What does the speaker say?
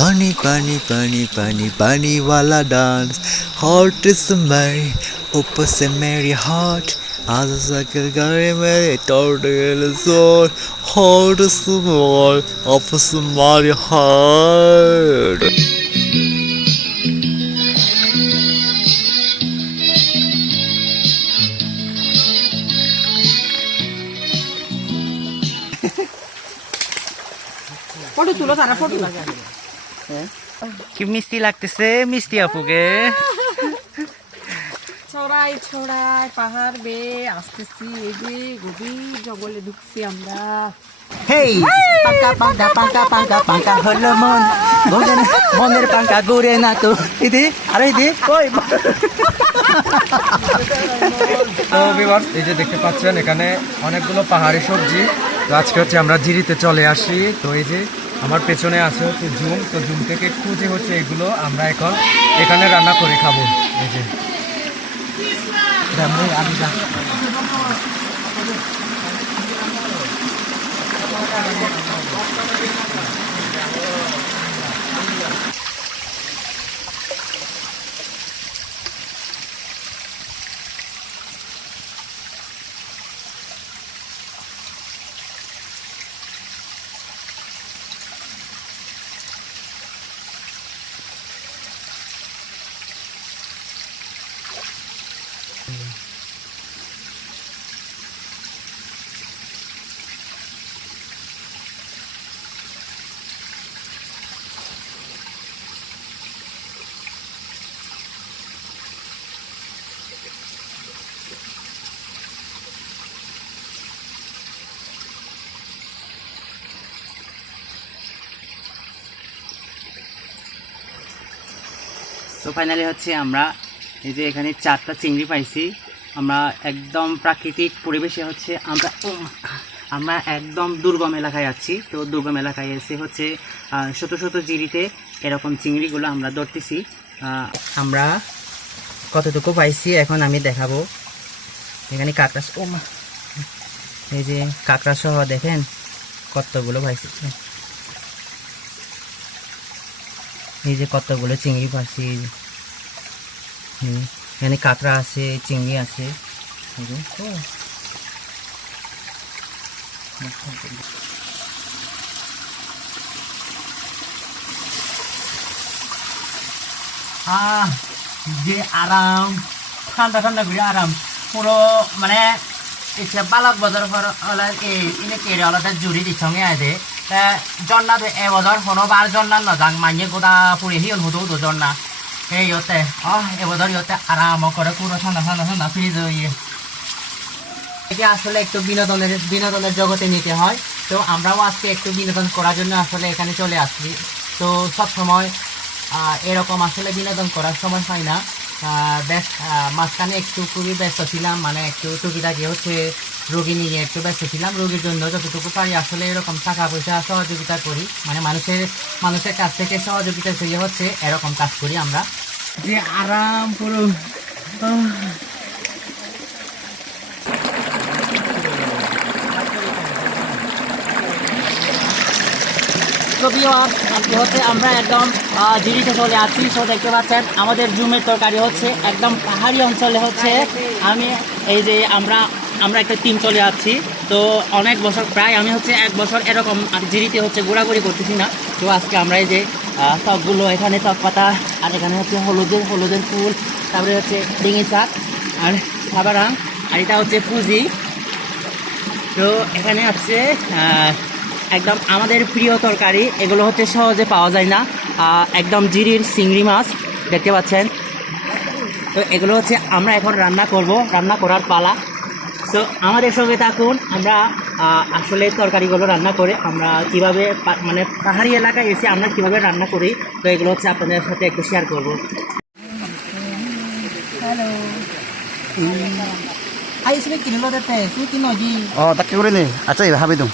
पानी पानी पानी पानी पानी वाला डांस हॉट इज मेरी ऊपर से मेरी हार्ट आज सके करे मेरे total soul hot is more ऊपर से मेरी हार्ट ফটো তুলো তারা ফটো কি মিষ্টি লাগতেছে মিষ্টি আপুকে ছড়াই ছড়াই পাহাড় বেয়ে আসতেছি এই যে গভীর জঙ্গলে ঢুকছি আমরা হেই পাঙ্কা পাঙ্কা পাঙ্কা পাঙ্কা পাঙ্কা হলো মন ঘুরে না মনের পাঙ্কা ঘুরে না তো ইদি আরে ইদি কই তো ভিউয়ার্স এই যে দেখতে পাচ্ছেন এখানে অনেকগুলো পাহাড়ি সবজি। তো আজকে হচ্ছে আমরা জিরিতে চলে আসি। তো এই যে আমার পেছনে আছে হচ্ছে জুম, তো জুম থেকে খুঁজে হচ্ছে এগুলো আমরা এখন এখানে রান্না করে খাবো। এই যে তো ফাইনালি হচ্ছে আমরা এই যে এখানে 4টা চিংড়ি পাইছি। আমরা একদম প্রাকৃতিক পরিবেশে হচ্ছে আমরা একদম দুর্গম এলাকায় আছি। তো দুর্গম এলাকায় এসে হচ্ছে শত শত জিরিতে এরকম চিংড়িগুলো আমরা ধরতেছি। আমরা কতটুকু পাইছি এখন আমি দেখাবো। এখানে কাঁকড়া এই যে কাঁকড়া সহ দেখেন কতগুলো পাইছি। এই যে কতগুলো চিংড়ি পাচ্ছি, এখানে কাঁকড়া আছে চিংড়ি আছে। যে আরাম ঠান্ডা ঠান্ডা ঘুরে আরাম পুরো মানে ইচ্ছা বালক বজার এনে কেড়ে আলাদা জুড়ি দিচ্ছঙ্গে আদে জন্না এবছর হনবার জন্না নজাং মাইনে গোদা পুরি হিয়ন হুদু হুদু জন্না এই ইয়তে এবছর ইয়তে আরাম করে পুরো ঠান্ডা ঠান্ডা ঠান্ডা ফ্রিজ ইয়ে এটি আসলে একটু বিনোদনের জগতে নিতে হয়। তো আমরাও আজকে একটু বিনোদন করার জন্য আসলে এখানে চলে আসছি। তো সব সময় এরকম আসলে বিনোদন করার সময় হয় না। বেশ মাঝখানে একটু খুবই ব্যস্ত ছিলাম, মানে একটু টুকিটাকি হচ্ছে রোগী নিয়ে একটু ব্যস্ত ছিলাম। রোগীর জন্য যতটুকু পারি আসলে এরকম টাকা পয়সা সহযোগিতা করি, মানে মানুষের কাছ থেকে সহযোগিতা চেয়ে হচ্ছে এরকম কাজ করি আমরা। যে আরাম পুরো আজকে হচ্ছে আমরা একদম জিরিতে চলে আসছি। তো দেখতে পাচ্ছেন আমাদের জুমের তরকারি হচ্ছে একদম পাহাড়ি অঞ্চলে হচ্ছে আমি এই যে আমরা একটা টিম চলে আসছি। তো অনেক বছর প্রায় আমি হচ্ছে 1 বছর এরকম জিরিতে হচ্ছে ঘোরাঘুরি করতেছি না। তো আজকে আমরা এই যে টকগুলো এখানে টক পাতা আর এখানে হচ্ছে হলুদের ফুল, তারপরে হচ্ছে ডিঙি শাক আর সাবারাং আর এটা হচ্ছে পুঁজি। তো এখানে হচ্ছে একদম আমাদের প্রিয় তরকারি, এগুলো হচ্ছে সহজে পাওয়া যায় না। একদম জিরির চিংড়ি মাছ দেখতে পাচ্ছেন। তো এগুলো হচ্ছে আমরা এখন রান্না করার পালা। তো আমাদের সঙ্গে থাকুন, আমরা আসলে তরকারিগুলো রান্না করে আমরা কিভাবে মানে পাহাড়ি এলাকায় এসে আমরা কিভাবে রান্না করি, তো এগুলো হচ্ছে আপনাদের সাথে একটু শেয়ার করব। হ্যালো আইসবে কিনলো দেখতে তুই কিনো জি তাকে করে নে আচ্ছা হাবি দম